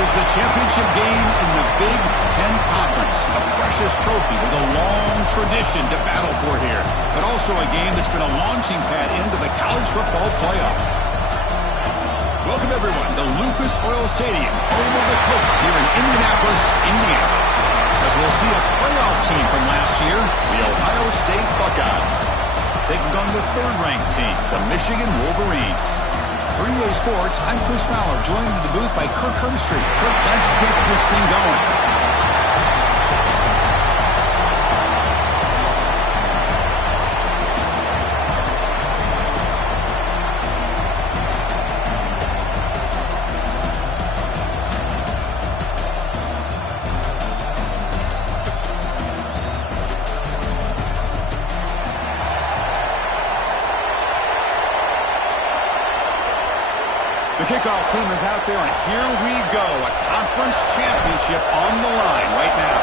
is the championship game in the Big Ten Conference. A precious trophy with a long tradition to battle for here, but also a game that's been a launching pad into the college football playoff. Welcome, everyone, to Lucas Oil Stadium, home of the Colts here in Indianapolis, Indiana. As we'll see a playoff team from last year, the Ohio State Buckeyes, taking on the third-ranked team, the Michigan Wolverines. For EA Sports, I'm Chris Fowler, joined in the booth by Kirk Herbstreit. Kirk, let's get this thing going. The kickoff team is out there, and here we go. A conference championship on the line right now.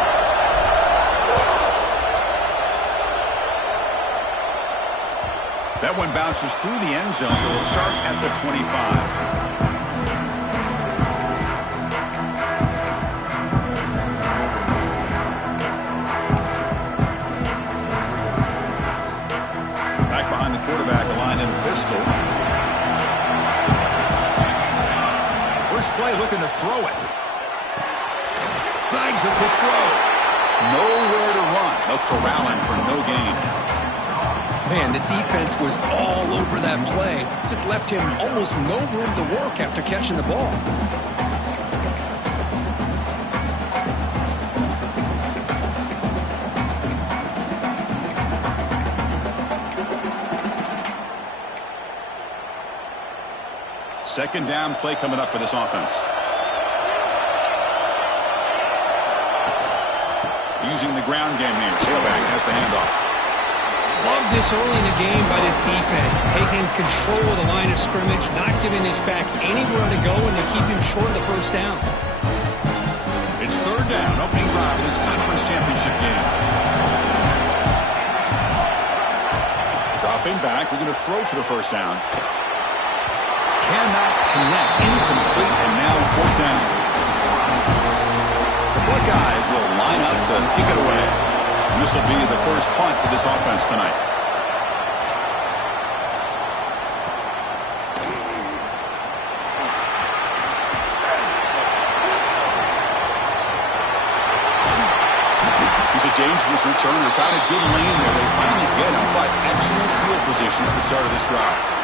That one bounces through the end zone, so it'll start at the 25. Back behind the quarterback, a line in pistol. First play looking to throw it. Snags the quick throw. Nowhere to run. They'll corral him for no gain. Man, the defense was all over that play. Just left him almost no room to work after catching the ball. Second down play coming up for this offense. Using the ground game here. Tailback has the handoff. Love this early in the game by this defense. Taking control of the line of scrimmage, not giving this back anywhere to go, and to keep him short of the first down. It's third down, opening drive of this conference championship game. Dropping back, we're going to throw for the first down. Cannot connect, incomplete, and now fourth down. The Buckeyes will line up to kick it away. And this will be the first punt for this offense tonight. He's a dangerous returner. Found a good lane there. They finally get him, but excellent field position at the start of this drive.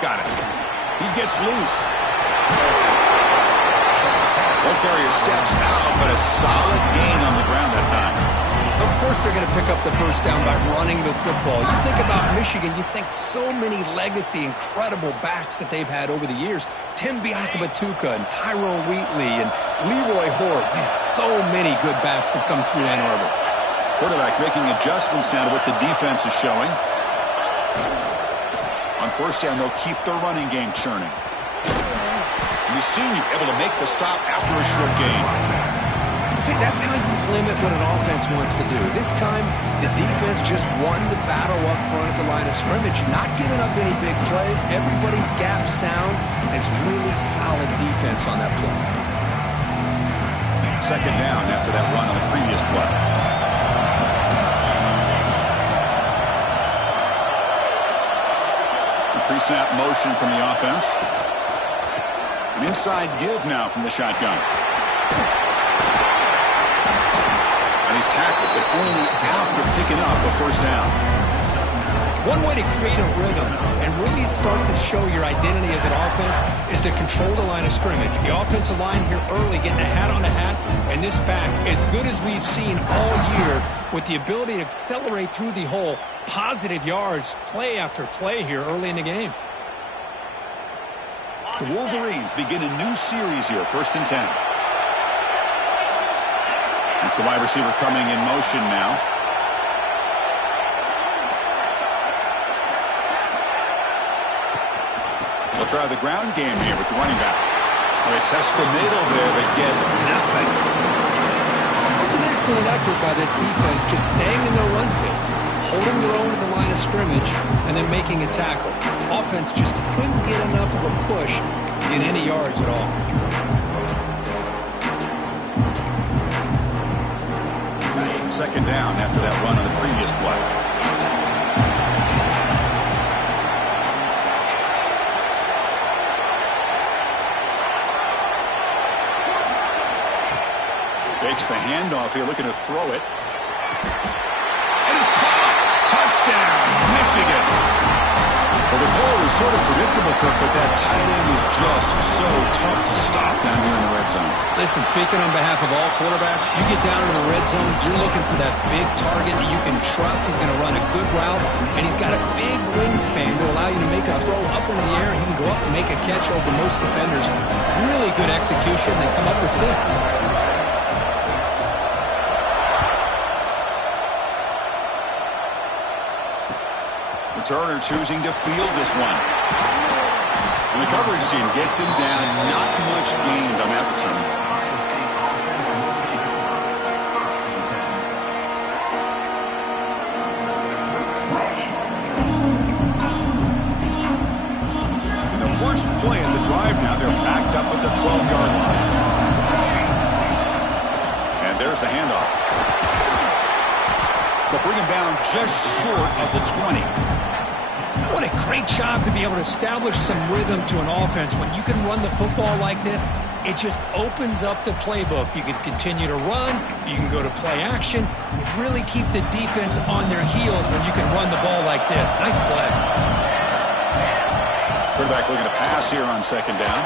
Got it. He gets loose. Ball carrier steps out, but a solid gain on the ground that time. Of course they're going to pick up the first down by running the football. You think about Michigan, you think so many legacy, incredible backs that they've had over the years. Tim Biakabatuka and Tyrone Wheatley and Leroy Hort. Man, so many good backs have come through Ann Arbor. Quarterback making adjustments now to what the defense is showing. On first down, they'll keep their running game churning. And the senior able to make the stop after a short gain. See, that's how you limit what an offense wants to do. This time, the defense just won the battle up front at the line of scrimmage, not giving up any big plays. Everybody's gap sound. It's really solid defense on that play. Second down after that run on the previous play. Pre-snap motion from the offense. An inside give now from the shotgun. And he's tackled, but only after picking up a first down. One way to create a rhythm and really start to show your identity as an offense is to control the line of scrimmage. The offensive line here early getting a hat on a hat, and this back, as good as we've seen all year, with the ability to accelerate through the hole, positive yards, play after play here early in the game. The Wolverines begin a new series here, 1st and 10. It's the wide receiver coming in motion now. They'll try the ground game here with the running back. They test the middle there, but get nothing. It's an excellent effort by this defense, just staying in their run fits, holding their own at the line of scrimmage, and then making a tackle. Offense just couldn't get enough of a push to get any yards at all. Second down after that run on the previous play. Fakes the handoff here, looking to throw it. And it's caught! Touchdown, Michigan! Well, the call was sort of predictable, Kirk, but that tight end is just so tough to stop down here in the red zone. Listen, speaking on behalf of all quarterbacks, you get down in the red zone, you're looking for that big target that you can trust. He's going to run a good route, and he's got a big wingspan to allow you to make a throw up into the air. He can go up and make a catch over most defenders. Really good execution. They come up with 6. Turner choosing to field this one. And the coverage team gets him down. Not much gained on that return. And the first play of the drive now, they're backed up at the 12-yard line. And there's the handoff. They'll bring him down just short of the 20. What a great job to be able to establish some rhythm to an offense. When you can run the football like this, it just opens up the playbook. You can continue to run. You can go to play action. You really keep the defense on their heels when you can run the ball like this. Nice play. Quarterback looking to pass here on second down.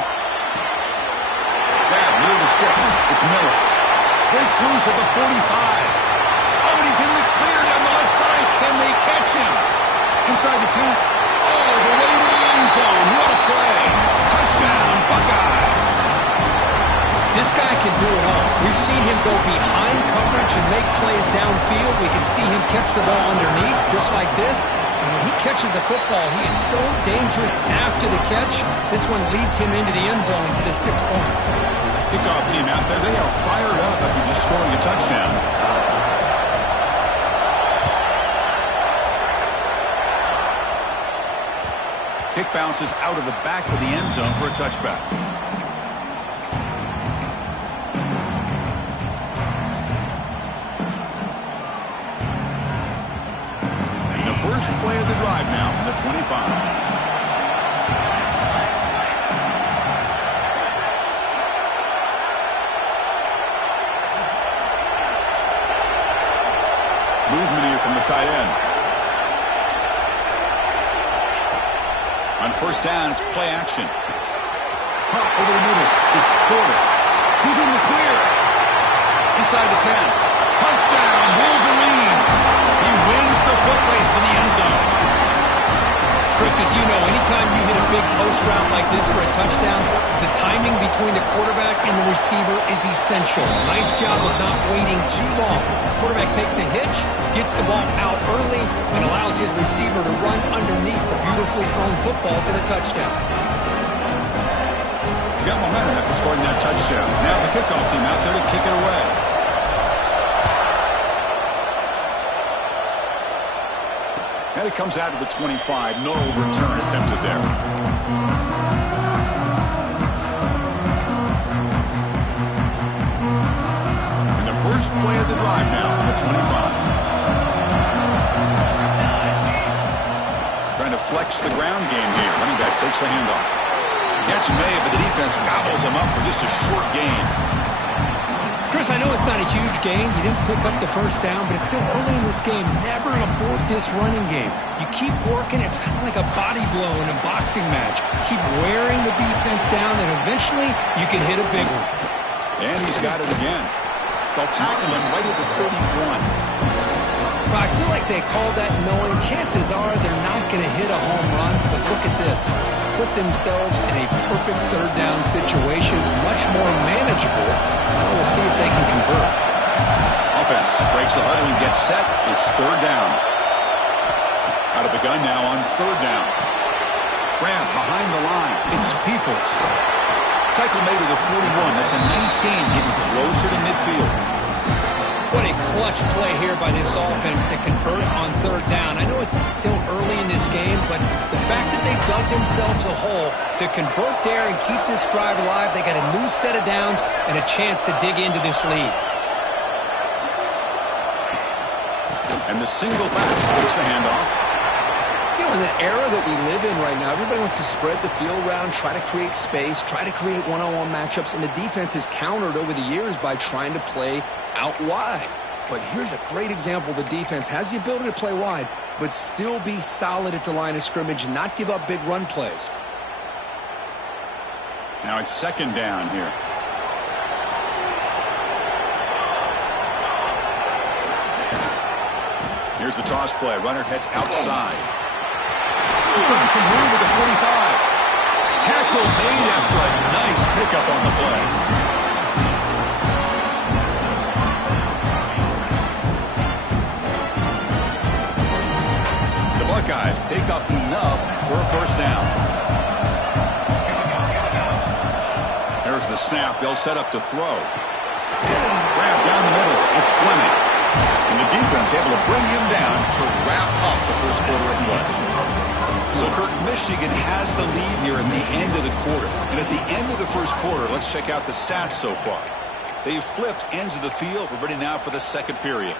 Grab near the sticks. It's Miller. Breaks loose at the 45. Oh, and he's in the clear down the left side. Can they catch him? Inside the 10. Oh, the way to the end zone. What a play. Touchdown, Buckeyes. This guy can do it all. We've seen him go behind coverage and make plays downfield. We can see him catch the ball underneath, just like this. And when he catches a football, he is so dangerous after the catch. This one leads him into the end zone for the 6 points. Kickoff team out there. They are fired up after just scoring a touchdown. Kick bounces out of the back of the end zone for a touchback. And the first play of the drive now from the 25. Movement here from the tight end. On first down, it's play action. Hop over the middle. It's Porter. He's in the clear. Inside the 10. Touchdown, Wolverines. He wins the foot race to the end zone. Chris, as you know, anytime you hit a big post route like this for a touchdown, the timing between the quarterback and the receiver is essential. Nice job of not waiting too long. Quarterback takes a hitch, gets the ball out early, and allows his receiver to run underneath the beautifully thrown football for the touchdown. Got momentum after scoring that touchdown. Now the kickoff team out there to kick it away. And it comes out of the 25. No return attempted there. And the first play of the drive now from the 25. Trying to flex the ground game here. Running back takes the handoff. Catch made, but the defense gobbles him up for just a short gain. Chris, I know it's not a huge gain. You didn't pick up the first down, but it's still early in this game. Never abort this running game. You keep working. It's kind of like a body blow in a boxing match. Keep wearing the defense down, and eventually you can hit a big one. And he's got it again. They'll tackle him right at the 31. Well, I feel like they called that knowing chances are they're not going to hit a home run, but look at this. Put themselves in a perfect third down situation. It's much more manageable. Now we'll see if they can convert. Offense breaks the huddle and gets set. It's third down. Out of the gun now on third down. Grab behind the line. It's Peoples. Tackle made to the 41. That's a nice gain, getting closer to midfield. What a clutch play here by this offense to convert on third down. I know it's still early in this game, but the fact that they dug themselves a hole to convert there and keep this drive alive, they got a new set of downs and a chance to dig into this lead. And the single back takes the handoff. You know, in the era that we live in right now, everybody wants to spread the field around, try to create space, try to create one-on-one matchups, and the defense has countered over the years by trying to play out wide. But here's a great example. The defense has the ability to play wide, but still be solid at the line of scrimmage and not give up big run plays. Now it's second down here. Here's the toss play. Runner heads outside. He's running some room with the 45. Tackle made after a nice pickup on the play. Buckeyes pick up enough for a first down. There's the snap. They'll set up to throw. Grab down the middle. It's Fleming. And the defense able to bring him down to wrap up the first quarter of play. So, Kirk, Michigan has the lead here in the end of the quarter. And at the end of the first quarter, let's check out the stats so far. They've flipped ends of the field. We're ready now for the second period.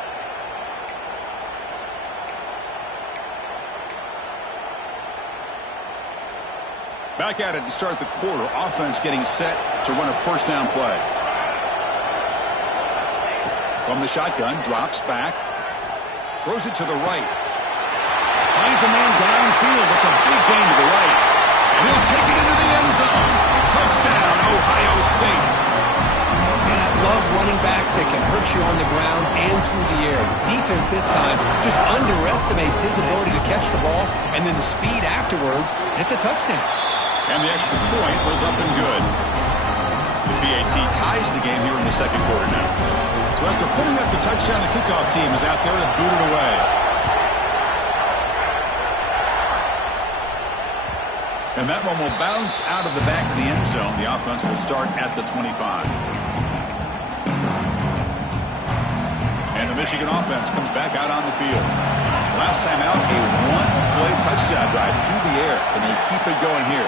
Back at it to start the quarter. Offense getting set to run a first down play. From the shotgun, drops back. Throws it to the right. Finds a man downfield. It's a big gain to the right. And he'll take it into the end zone. Touchdown, Ohio State. And I love running backs that can hurt you on the ground and through the air. The defense this time just underestimates his ability to catch the ball, and then the speed afterwards, it's a touchdown. And the extra point was up and good. The PAT ties the game here in the second quarter now. So after putting up the touchdown, the kickoff team is out there to boot it away. And that one will bounce out of the back of the end zone. The offense will start at the 25. And the Michigan offense comes back out on the field. Last time out, a one-play touchdown drive through the air. Can they keep it going here?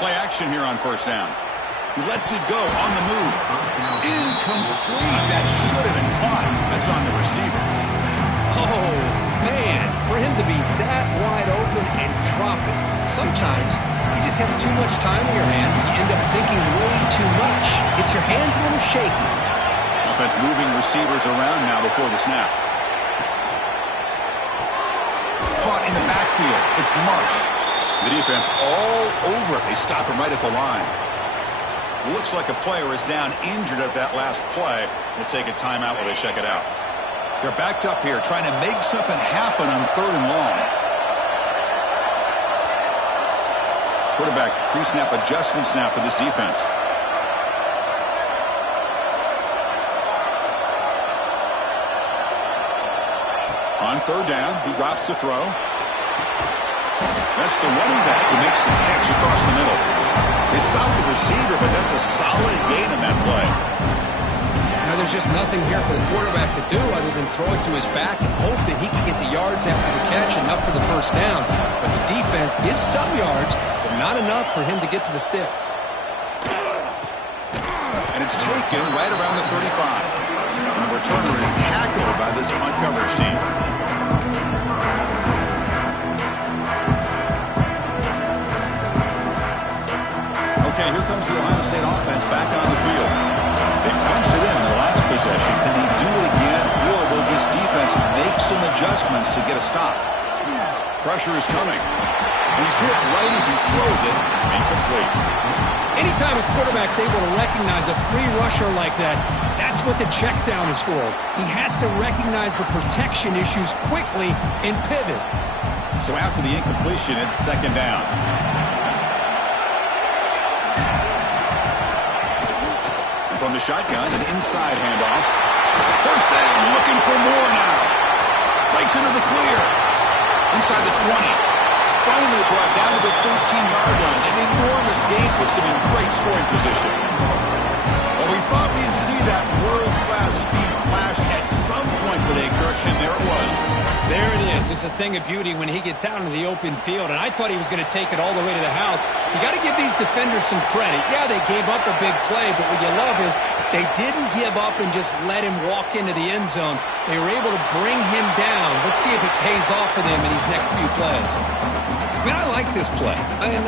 Play action here on first down. He lets it go on the move. Incomplete. That should have been caught. That's on the receiver. Oh, man. For him to be that wide open and drop it. Sometimes you just have too much time in your hands. You end up thinking way too much. Gets your hands a little shaky. Offense moving receivers around now before the snap. Caught in the backfield. It's Marsh. The defense all over it. They stop him right at the line. Looks like a player is down injured at that last play. We'll take a timeout while they check it out. They're backed up here trying to make something happen on third and long. Quarterback pre-snap adjustment snap for this defense. On third down, he drops to throw. That's the running back who makes the catch across the middle. They stop the receiver, but that's a solid gain in that play. Now there's just nothing here for the quarterback to do other than throw it to his back and hope that he can get the yards after the catch, enough for the first down. But the defense gives some yards, but not enough for him to get to the sticks. And it's taken right around the 35. And the returner is tackled by this punt coverage team. Okay, here comes the Ohio State offense back on the field. They punched it in the last possession. Can they do it again, or will this defense make some adjustments to get a stop? Pressure is coming. He's hit right as he throws it. Incomplete. Anytime a quarterback's able to recognize a free rusher like that, that's what the check down is for. He has to recognize the protection issues quickly and pivot. So after the incompletion, it's second down. From the shotgun, an inside handoff. First down, looking for more now. Breaks into the clear. Inside the 20. finally brought down to the 13-yard line. An enormous gain puts him in great scoring position. Well, we thought we'd see that world-class speed flash at some point today, Kirk, and there it was. There it is. It's a thing of beauty when he gets out into the open field, and I thought he was going to take it all the way to the house. You got to give these defenders some credit. Yeah, they gave up a big play, but what you love is they didn't give up and just let him walk into the end zone. They were able to bring him down. Let's see if it pays off for them in these next few plays. I mean, I like this play.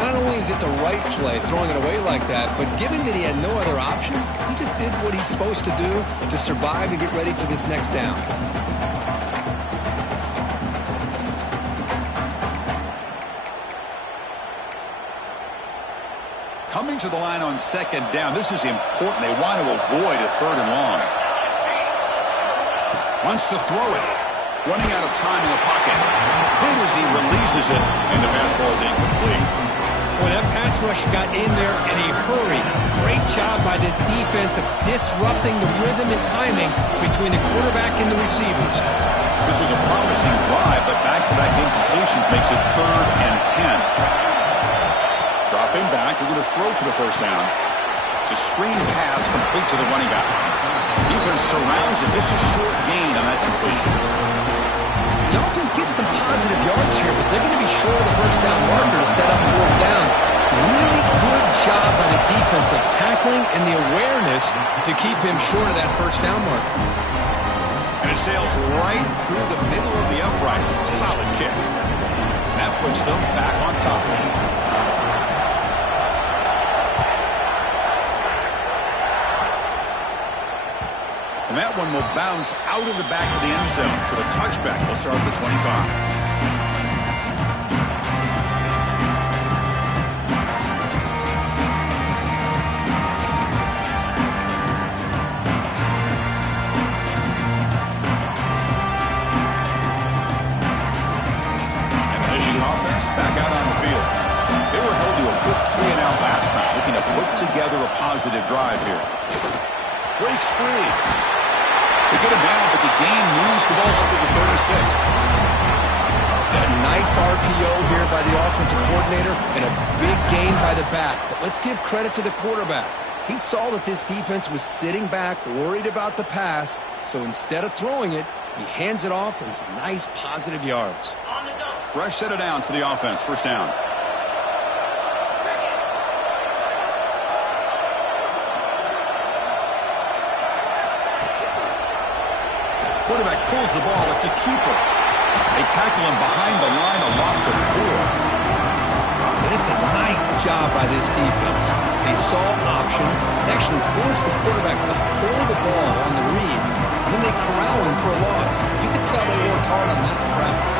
Not only is it the right play, throwing it away like that, but given that he had no other option, he just did what he's supposed to do to survive and get ready for this next down. Coming to the line on second down, this is important. They want to avoid a third and long. Wants to throw it. Running out of time in the pocket. Hit as he releases it, and the pass ball is incomplete. Well, that pass rush got in there in a hurry. Great job by this defense of disrupting the rhythm and timing between the quarterback and the receivers. This was a promising drive, but back-to-back incompletions makes it 3rd and 10. Dropping back, they're going to throw for the first down. It's a screen pass complete to the running back. Defense surrounds him. Just a short gain on that completion. The offense gets some positive yards here, but they're going to be short of the first down marker to set up 4th down. Really good job by the defense of tackling and the awareness to keep him short of that first down marker. And it sails right through the middle of the uprights. Solid kick. That puts them back on top. And that one will bounce out of the back of the end zone. So the touchback will start at the 25. And the Michigan offense back out on the field. They were held to a quick 3 and out last time, looking to put together a positive drive here. Breaks free. They get him down, but the gain moves the ball up to the 36. A nice RPO here by the offensive coordinator and a big gain by the back. But let's give credit to the quarterback. He saw that this defense was sitting back, worried about the pass, so instead of throwing it, he hands it off and some nice positive yards. Fresh set of downs for the offense. First down. Quarterback pulls the ball. It's a keeper. They tackle him behind the line, a loss of 4. And it's a nice job by this defense. They saw option, and actually forced the quarterback to pull the ball on the read, and then they corral him for a loss. You could tell they worked hard on that in practice.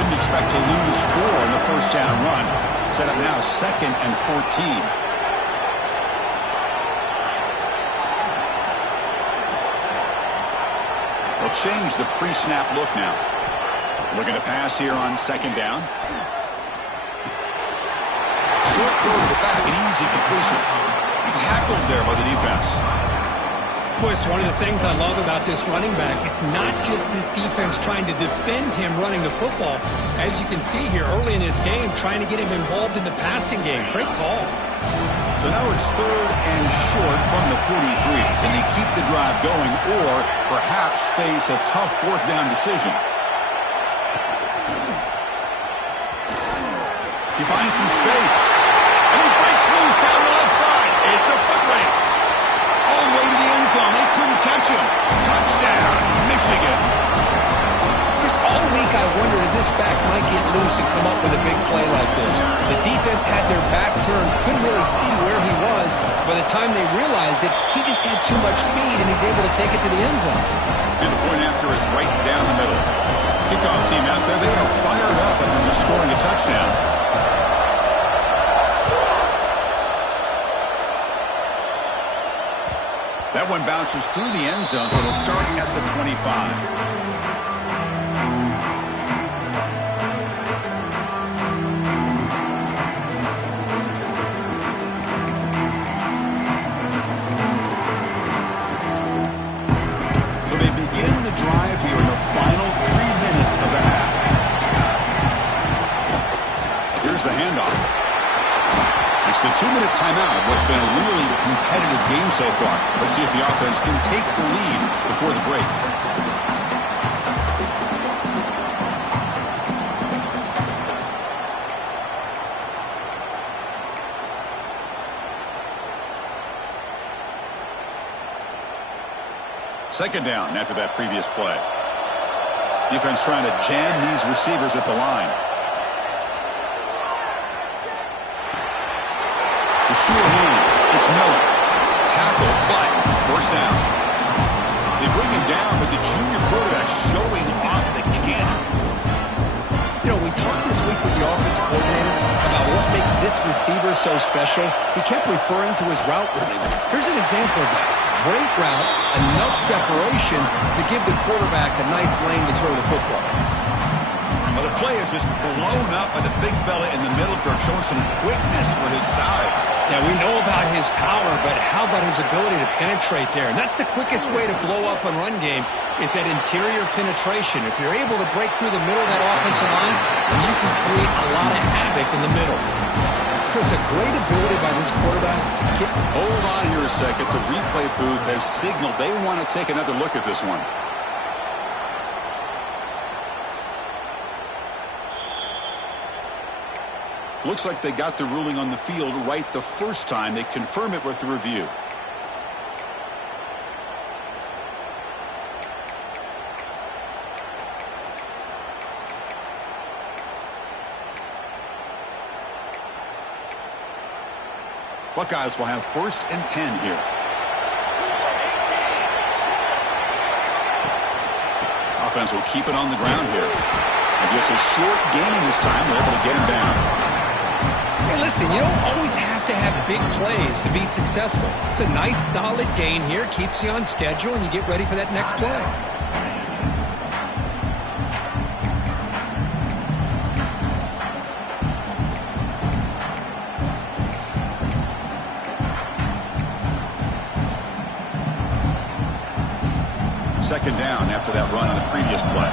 Didn't expect to lose 4 in the first down run. Set up now 2nd and 14. They'll change the pre-snap look now. Looking to pass here on 2nd down. Short throw to the back, an easy completion. Tackled there by the defense. Boy, it's one of the things I love about this running back. It's not just this defense trying to defend him running the football. As you can see here early in this game, trying to get him involved in the passing game. Great call. So now it's 3rd and short from the 43. Can they keep the drive going or perhaps face a tough 4th down decision? He finds some space. And he breaks loose down the left side. It's a foot race. All the way to the end zone. They couldn't catch him. Touchdown, Michigan. Chris, all week I wondered if this back might get loose and come up with a big play like this. The defense had their back turned, couldn't really see where he was. By the time they realized it, he just had too much speed, and he's able to take it to the end zone. And the point after is right down the middle. Kickoff team out there, they are fired up after just scoring a touchdown. That one bounces through the end zone, so they'll start at the 25. Drive here in the final 3 minutes of the half. 2-minute timeout of what's been a really competitive game so far. Let's see if the offense can take the lead before the break. Second down after that previous play. Defense trying to jam these receivers at the line. The short hands. It's Miller. Tackle, but first down. They bring him down, but the junior quarterback showing off the cannon. You know, we talked this week with the offense coordinator about what makes this receiver so special. He kept referring to his route running. Here's an example of that. Great route, enough separation to give the quarterback a nice lane to throw the football. Well, the play is just blown up by the big fella in the middle, showing some quickness for his size. Yeah, we know about his power, but how about his ability to penetrate there? And that's the quickest way to blow up a run game is that interior penetration. If you're able to break through the middle of that offensive line, then you can create a lot of havoc in the middle. Chris, a great ability by this quarterback to get... Hold on here a second. The replay booth has signaled they want to take another look at this one. Looks like they got the ruling on the field right the first time. They confirm it with the review. Buckeyes will have 1st and 10 here. Offense will keep it on the ground here. And just a short gain this time. They're able to get him down. Hey, listen, you don't always have to have big plays to be successful. It's a nice, solid gain here. Keeps you on schedule, and you get ready for that next play. Second down after that run on the previous play.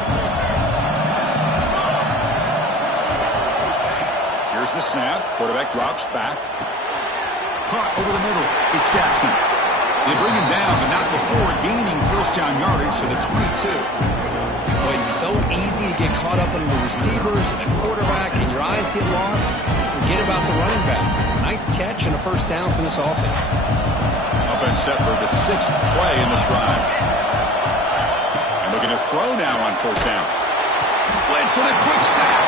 Here's the snap. Quarterback drops back. Caught over the middle. It's Jackson. They bring him down, but not before gaining first down yardage to the 22. Oh, it's so easy to get caught up in the receivers and the quarterback, and your eyes get lost. You forget about the running back. Nice catch and a first down for this offense. Offense set for the 6th play in this drive. Looking to throw now on first down. Blitz and a quick sack.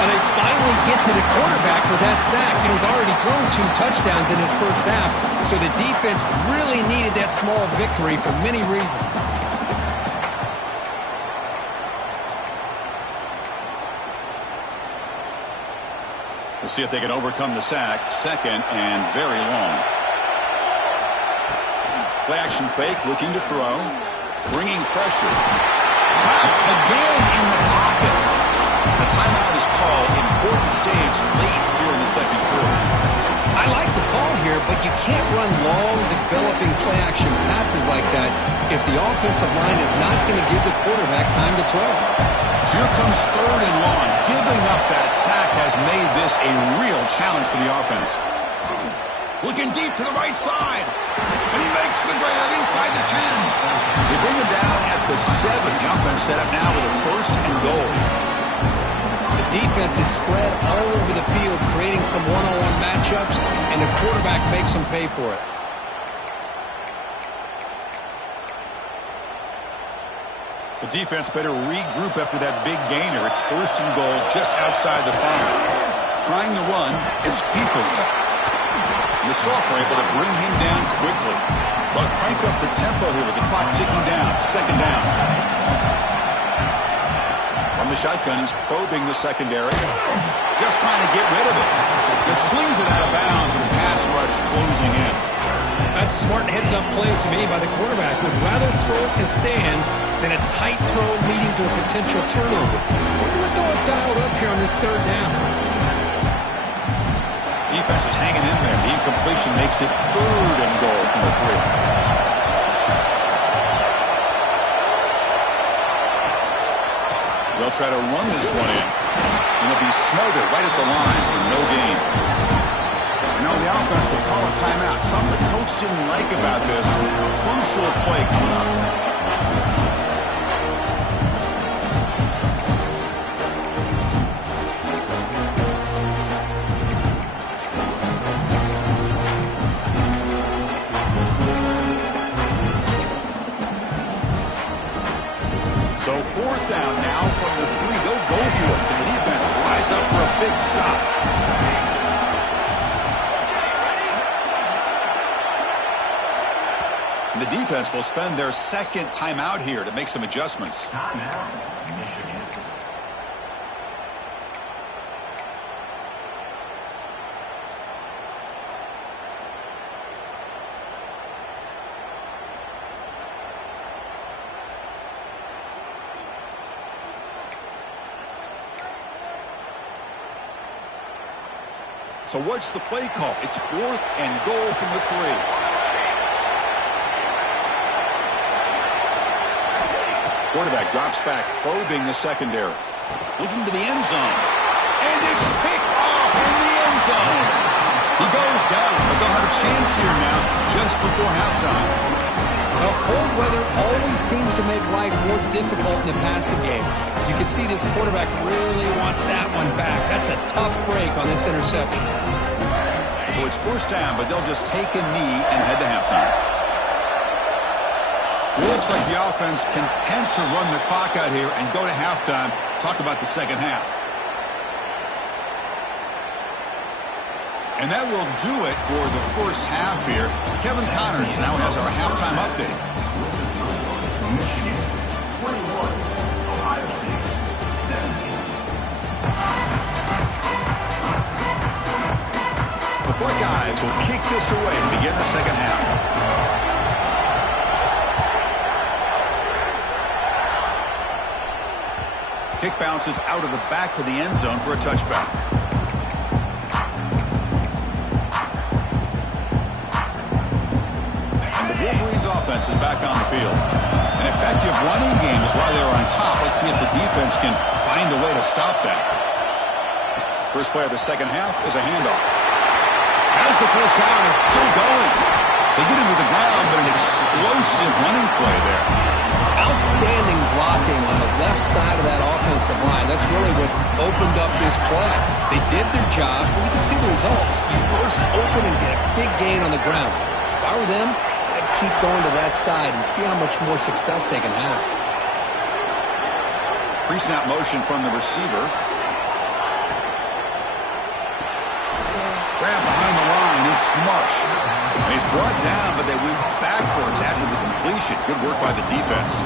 And they finally get to the quarterback with that sack. He's already thrown 2 touchdowns in his first half, so the defense really needed that small victory for many reasons. We'll see if they can overcome the sack. 2nd and very long. Play action fake, looking to throw. Bringing pressure. Trapped again in the pocket. A timeout is called. Important stage late here in the second quarter. I like the call here, but you can't run long, developing play-action passes like that if the offensive line is not going to give the quarterback time to throw. So here comes 3rd and long. Giving up that sack has made this a real challenge for the offense. Looking deep to the right side. And he makes the grab inside the 10. They bring him down at the 7. The offense set up now with a 1st and goal. The defense is spread all over the field, creating some one-on-one matchups, and the quarterback makes them pay for it. The defense better regroup after that big gainer. It's 1st and goal just outside the 5. Trying to run, it's Peoples. The Sophomore able to bring him down quickly. But crank up the tempo here with the clock ticking down. 2nd down. From the shotgun, he's probing the secondary. Just trying to get rid of it. Just flings it out of bounds with the pass rush closing in. That's a smart heads-up play to me by the quarterback. Would rather throw it in stands than a tight throw leading to a potential turnover. Wonder what they'll have dialed up here on this 3rd down. Defense is hanging in there. The incompletion makes it 3rd and goal from the 3. They'll try to run this one in. And it'll be smothered right at the line for no gain. And now the the offense will call a timeout. Something the coach didn't like about this. Crucial play coming up. So 4th down now from the 3. They'll go for it. Can the defense rise up for a big stop? And the defense will spend their 2nd timeout here to make some adjustments. Timeout, Michigan. So what's the play call? It's 4th and goal from the 3. Quarterback drops back, probing the secondary. Looking to the end zone. And it's picked off in the end zone. He goes down, but they'll have a chance here now just before halftime. Well, cold weather always seems to make life more difficult in the passing game. You can see this quarterback really wants that one back. That's a tough break on this interception. So it's 1st down, but they'll just take a knee and head to halftime. Looks like the offense content to run the clock out here and go to halftime. Talk about the second half. And that will do it for the first half here. Kevin Connors now has our halftime update. Michigan, 21. Ohio State, 17. The Buckeyes will kick this away to begin the second half. Kick bounces out of the back of the end zone for a touchback. Offense is back on the field. An effective running game is why they're on top. Let's see if the defense can find a way to stop that. First play of the second half is a handoff. As the first down is still going. They get him to the ground, but an explosive running play there. Outstanding blocking on the left side of that offensive line. That's really what opened up this play. They did their job, and you can see the results. You burst open and get a big gain on the ground. If I were them, keep going to that side and see how much more success they can have. Pre-snap motion from the receiver. Grab behind the line, it's Smush. And he's brought down, but they went backwards after the completion. Good work by the defense.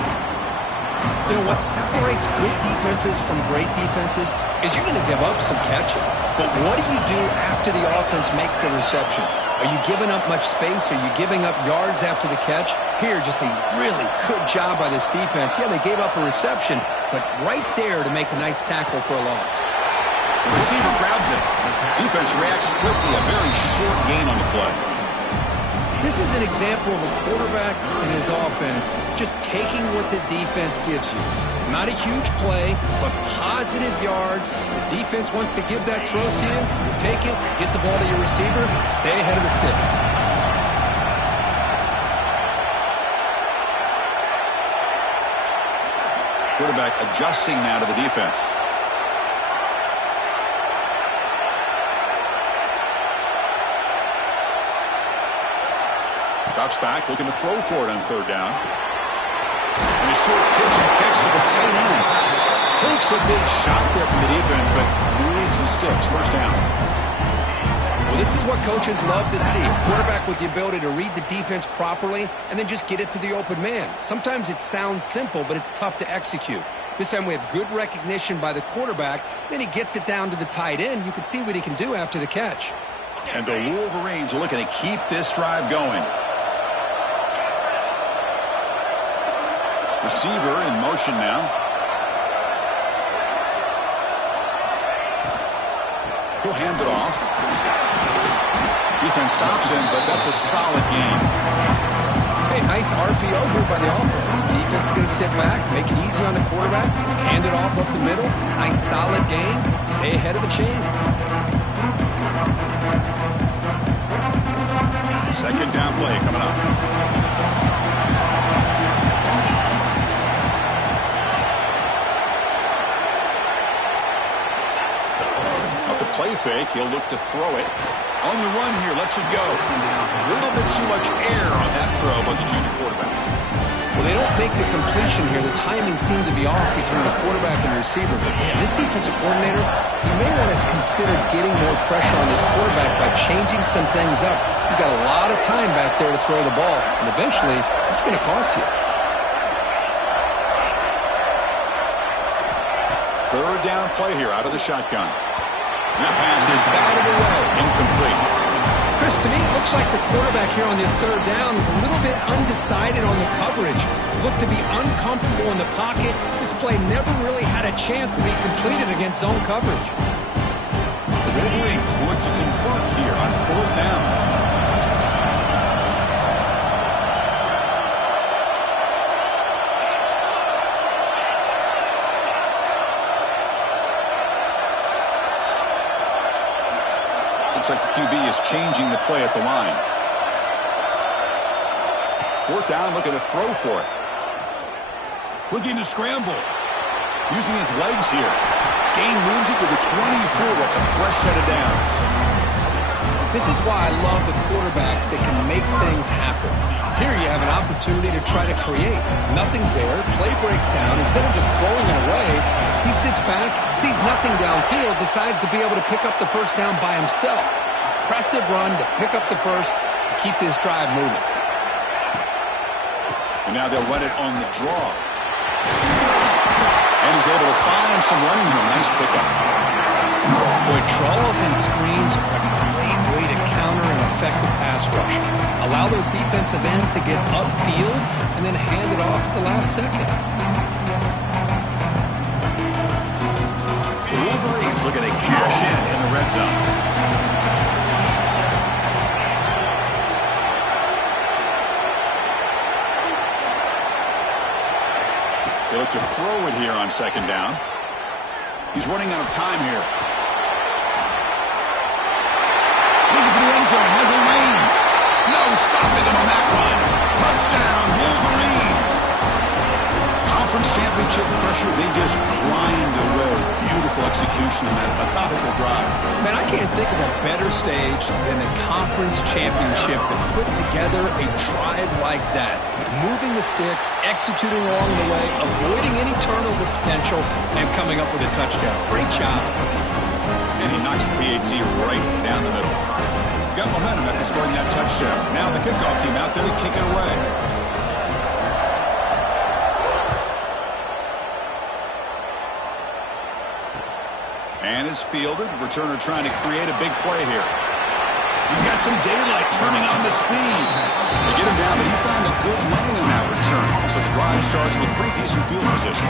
You know, what separates good defenses from great defenses is you're going to give up some catches. But what do you do after the offense makes the reception? Are you giving up much space? Are you giving up yards after the catch? Here, just a really good job by this defense. Yeah, they gave up a reception, but right there to make a nice tackle for a loss. The receiver grabs it. Defense reacts quickly. A very short gain on the play. This is an example of a quarterback and his offense just taking what the defense gives you. Not a huge play, but positive yards. The defense wants to give that throw to you. You take it, get the ball to your receiver, stay ahead of the sticks. Quarterback adjusting now to the defense. Drops back, looking to throw for it on 3rd down. And a short pitch and catch to the tight end. Takes a big shot there from the defense, but moves the sticks. 1st down. Well, this is what coaches love to see. A quarterback with the ability to read the defense properly and then just get it to the open man. Sometimes it sounds simple, but it's tough to execute. This time we have good recognition by the quarterback. Then he gets it down to the tight end. You can see what he can do after the catch. And the Wolverines are looking to keep this drive going. Receiver in motion now. He'll hand it off. Defense stops him, but that's a solid game. Hey, nice RPO here by the offense. Defense is going to sit back, make it easy on the quarterback, hand it off up the middle. Nice solid game. Stay ahead of the chains. Second down play coming up. Off the play fake, he'll look to throw it. On the run here, lets it go. A little bit too much air on that throw by the junior quarterback. Well, they don't make the completion here. The timing seemed to be off between the quarterback and the receiver. But, man, this defensive coordinator, he may want to consider getting more pressure on this quarterback by changing some things up. He's got a lot of time back there to throw the ball, and eventually it's going to cost you. Third down play here out of the shotgun. That pass is batted away, incomplete. Chris, to me, it looks like the quarterback here on this third down is a little bit undecided on the coverage. Looked to be uncomfortable in the pocket. This play never really had a chance to be completed against zone coverage. The Wolverines look to convert here on fourth down. Looks like the QB is changing the play at the line. Fourth down, looking to throw for it. Looking to scramble. Using his legs here. Gain moves it to the 24. That's a fresh set of downs. This is why I love the quarterbacks that can make things happen. Here you have an opportunity to try to create. Nothing's there. Play breaks down. Instead of just throwing it away, he sits back, sees nothing downfield, decides to be able to pick up the first down by himself. Impressive run to pick up the first, to keep this drive moving. And now they'll run it on the draw. And he's able to find some running room. Nice pickup. Boy, draws and screens are a great way to counter an effective pass rush. Allow those defensive ends to get upfield and then hand it off at the last second. The Wolverines looking to cash in the red zone. They look to throw it here on second down. He's running out of time here. Looking for the end zone. Has a lane. No stopping him on that run. Touchdown, Wolverines. Conference championship pressure. They just grind away. Beautiful execution in that methodical drive. Man, I can't think of a better stage than the conference championship to put together a drive like that. Moving the sticks, executing along the way, avoiding any turnover potential, and coming up with a touchdown. Great job. And he knocks the PAT right down the middle. Got momentum after scoring that touchdown. Now the kickoff team out there to kick it away. And is fielded. Returner trying to create a big play here. He's got some daylight turning on the speed. They get him down, but he found a good lane in that return. So the drive starts with pretty decent field position.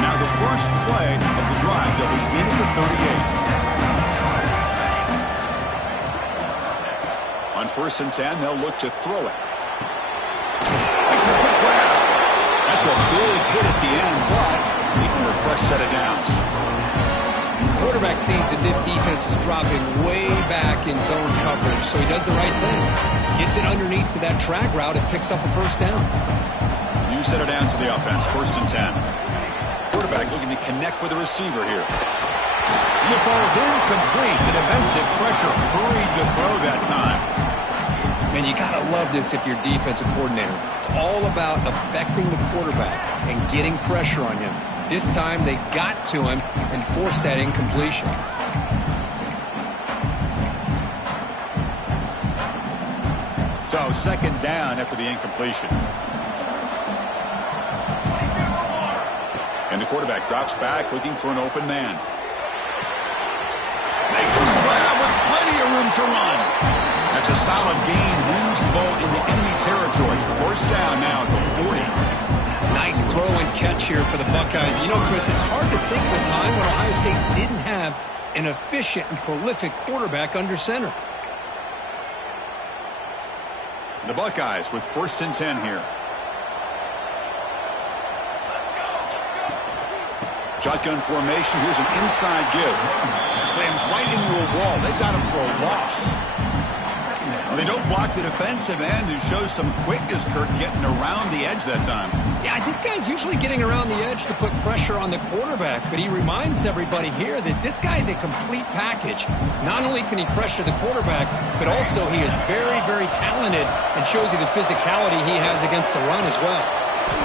Now the first play of the drive, they'll begin at the 38. On 1st and 10, they'll look to throw it. That's a quick grab. That's a big hit at the end, but leaving a fresh set of downs. Quarterback sees that this defense is dropping way back in zone coverage, so he does the right thing. Gets it underneath to that track route and picks up a first down. New set of downs for the offense, 1st and 10. Quarterback looking to connect with the receiver here. And it falls incomplete. The defensive pressure hurried the throw that time. Man, you got to love this if you're defensive coordinator. It's all about affecting the quarterback and getting pressure on him. This time they got to him and forced that incompletion. So second down after the incompletion. And the quarterback drops back looking for an open man. Makes the grab with plenty of room to run. That's a solid gain. Wins the ball in the enemy territory. First down now at the 40. Nice throw and catch here for the Buckeyes. You know, Chris, it's hard to think of a time when Ohio State didn't have an efficient and prolific quarterback under center. The Buckeyes with 1st and 10 here. Shotgun formation. Here's an inside give. Slams right into a wall. They've got him for a loss. Well, they don't block the defensive end, who shows some quickness, Kirk, getting around the edge that time. Yeah, this guy's usually getting around the edge to put pressure on the quarterback, but he reminds everybody here that this guy's a complete package. Not only can he pressure the quarterback, but also he is very, very talented and shows you the physicality he has against the run as well.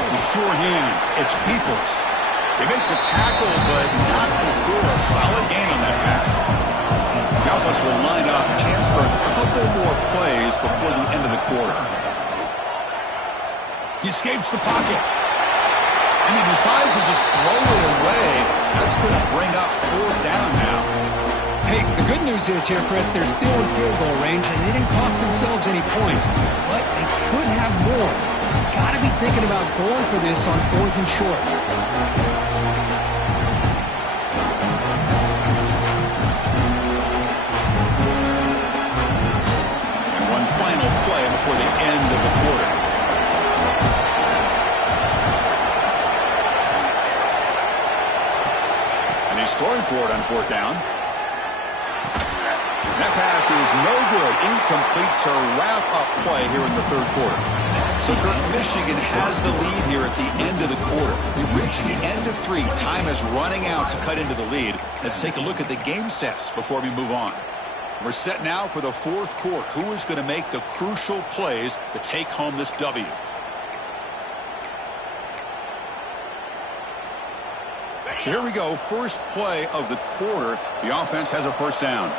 The sure hands. It's Peoples. They make the tackle, but not before a solid gain on that pass. The offense will line up. Chance for a couple more plays before the end of the quarter. He escapes the pocket. And he decides to just throw it away. That's going to bring up 4th down now. Hey, the good news is here, Chris, they're still in field goal range, and they didn't cost themselves any points. But they could have more. You've got to be thinking about going for this on 4th and short. Final play before the end of the quarter. And he's throwing for it on 4th down. That pass is no good. Incomplete to wrap up play here in the 3rd quarter. So Kirk, Michigan has the lead here at the end of the quarter. We've reached the end of 3. Time is running out to cut into the lead. Let's take a look at the game sets before we move on. We're set now for the 4th quarter. Who is going to make the crucial plays to take home this W? So here we go. First play of the quarter. The offense has a 1st down.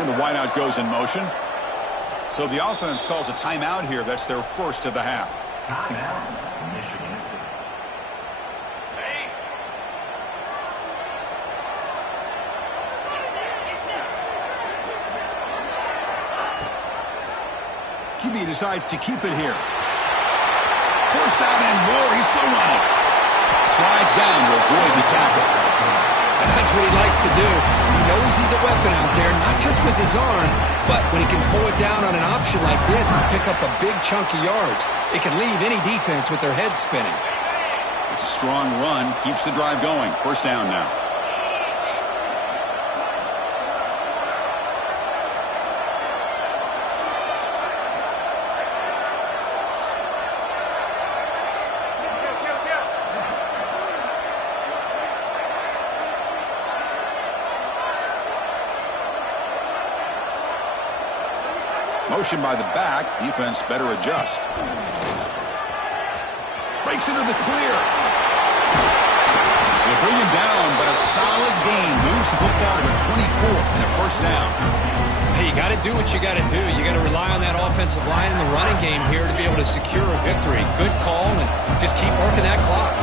And the wideout goes in motion. So the offense calls a timeout here. That's their first of the half. Timeout, Michigan. QB decides to keep it here. 1st down and more. He's still running. Slides down to avoid the tackle. And that's what he likes to do. He knows he's a weapon out there, not just with his arm, but when he can pull it down on an option like this and pick up a big chunk of yards, it can leave any defense with their head spinning. It's a strong run. Keeps the drive going. 1st down now. Motion by the back. Defense better adjust. Breaks into the clear. They bring him down, but a solid gain moves the football to the 24th and a 1st down. Hey, you got to do what you got to do. You got to rely on that offensive line in the running game here to be able to secure a victory. Good call, and just keep working that clock.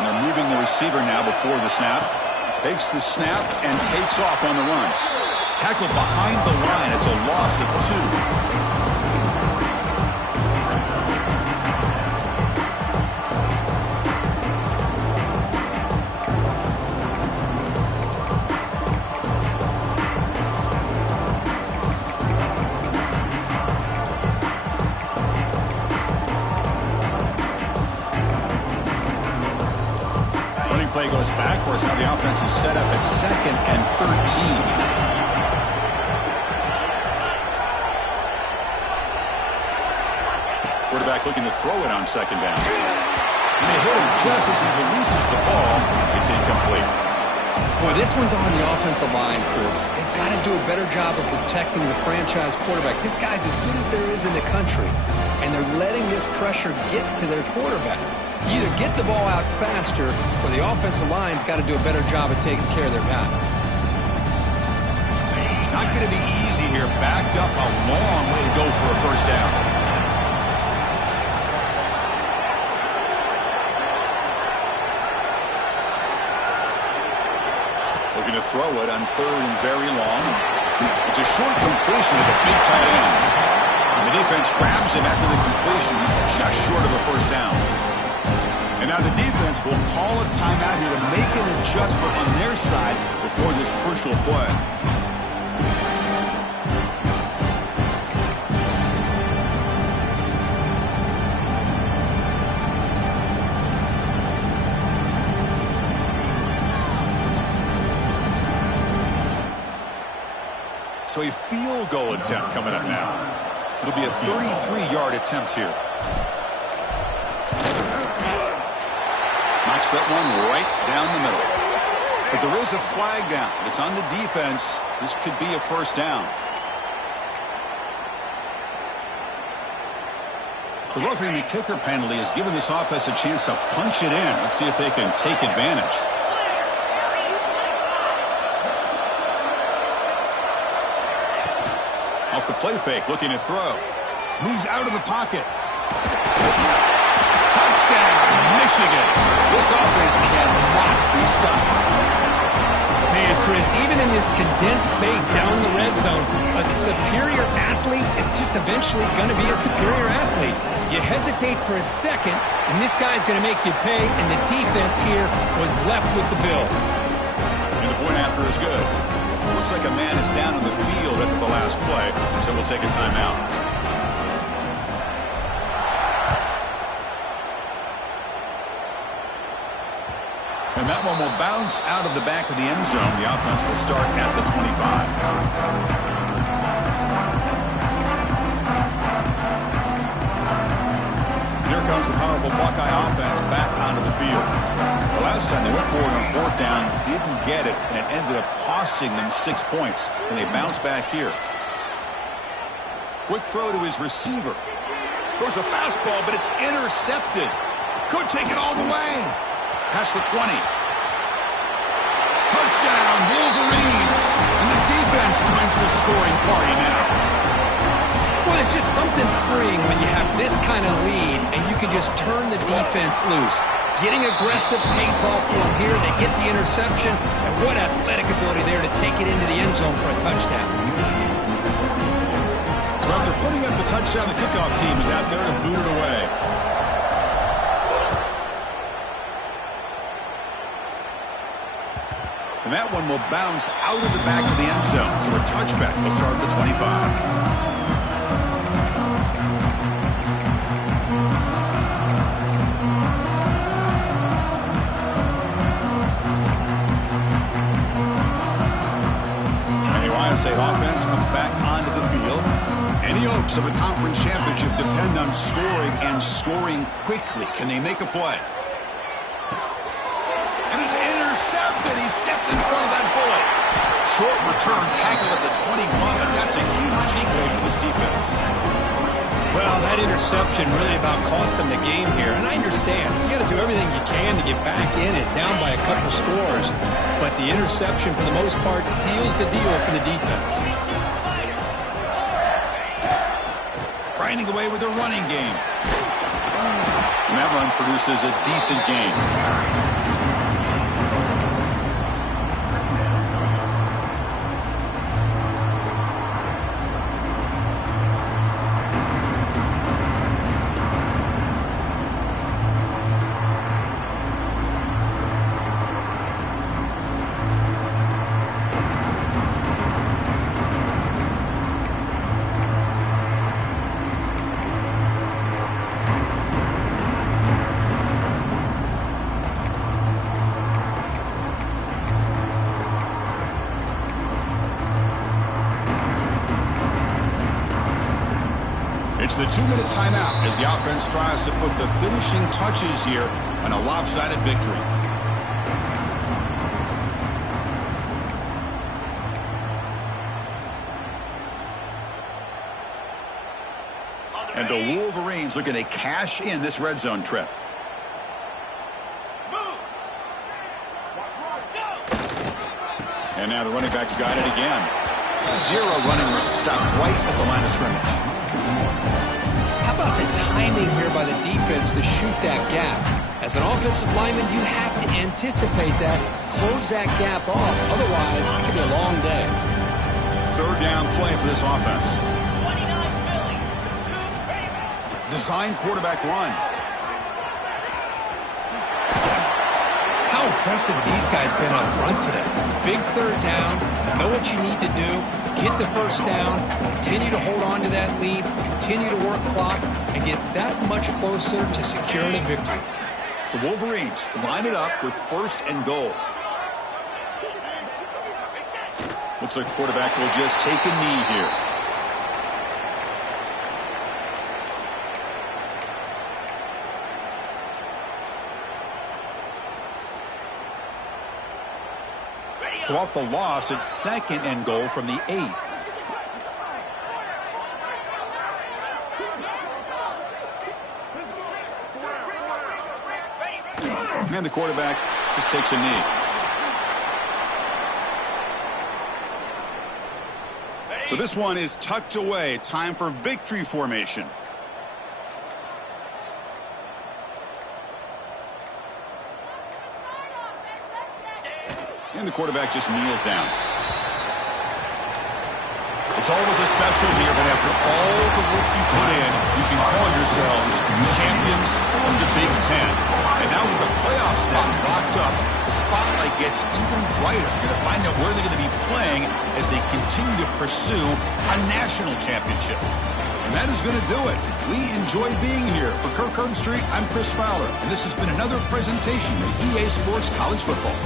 And they're moving the receiver now before the snap. Takes the snap and takes off on the run. Tackled behind the line. It's a loss of 2. Play goes backwards. Now the offense is set up at 2nd and 13. Quarterback looking to throw it on 2nd down. And they hit him just as he releases the ball. It's incomplete. Boy, this one's on the offensive line, Chris. They've got to do a better job of protecting the franchise quarterback. This guy's as good as there is in the country, and they're letting this pressure get to their quarterback. You either get the ball out faster, or the offensive line's got to do a better job of taking care of their guy. Not going to be easy here. Backed up a long way to go for a 1st down. Looking to throw it on 3rd and very long. It's a short completion to the big tight end. And the defense grabs him after the completion. He's just short of a 1st down. And now the defense will call a timeout here to make an adjustment on their side before this crucial play. So a field goal attempt coming up now. It'll be a 33-yard attempt here. Knocks that one right down the middle. But there is a flag down. It's on the defense. This could be a first down. The roughing the kicker penalty has given this offense a chance to punch it in. Let's see if they can take advantage. Off the play fake, looking to throw. Moves out of the pocket. Touchdown, Michigan. This offense cannot be stopped. Man, Chris, even in this condensed space down in the red zone, a superior athlete is just eventually going to be a superior athlete. You hesitate for a second, and this guy's going to make you pay, and the defense here was left with the bill. And the point after is good. Looks like a man is down in the field after the last play, so we'll take a timeout. And that one will bounce out of the back of the end zone. The offense will start at the 25. Here comes the powerful Buckeye offense back onto the field. The last time they went forward on fourth down, didn't get it, and it ended up costing them 6 points. And they bounce back here. Quick throw to his receiver. Throws a fastball, but it's intercepted. Could take it all the way. Past the 20. Touchdown, Wolverines. And the defense joins the scoring party now. Well, it's just something freeing when you have this kind of lead and you can just turn the defense loose. Getting aggressive pays off for them here. They get the interception. And what athletic ability there to take it into the end zone for a touchdown. So after putting up the touchdown, the kickoff team is out there to boot it away. And that one will bounce out of the back of the end zone. So a touchback will start at the 25. And the Ohio State offense comes back onto the field. Any hopes of a conference championship depend on scoring and scoring quickly. Can they make a play? And he's intercepted. He stepped in front of that bullet. Short return tackle at the 21, but that's a huge takeaway for this defense. Well, that interception really about cost them the game here. And I understand. You got to do everything you can to get back in it, down by a couple scores. But the interception, for the most part, seals the deal for the defense. Grinding away with a running game. And that run produces a decent gain. It's the 2-minute timeout as the offense tries to put the finishing touches here on a lopsided victory. And the Wolverines looking to cash in this red zone trip. And now the running back's got it again. Zero running room. Stop right at the line of scrimmage. How about the timing here by the defense to shoot that gap? As an offensive lineman, you have to anticipate that, close that gap off. Otherwise, it could be a long day. Third down play for this offense. Design quarterback run. How impressive these guys been up front today. Big third down, know what you need to do, get the first down, continue to hold on to that lead, continue to work clock, and get that much closer to securing a victory. The Wolverines line it up with 1st and goal. Looks Looks like the quarterback will just take a knee here. So off the loss, it's 2nd and goal from the 8. And the quarterback just takes a knee. So this one is tucked away. Time for victory formation. And the quarterback just kneels down. It's always a special year, but after all the work you put in, you can call yourselves champions of the Big Ten. And now with the playoff spot locked up, the spotlight gets even brighter. You're going to find out where they're going to be playing as they continue to pursue a national championship. And that is going to do it. We enjoy being here. For Kirk Herbstreit, I'm Chris Fowler, and this has been another presentation of EA Sports College Football.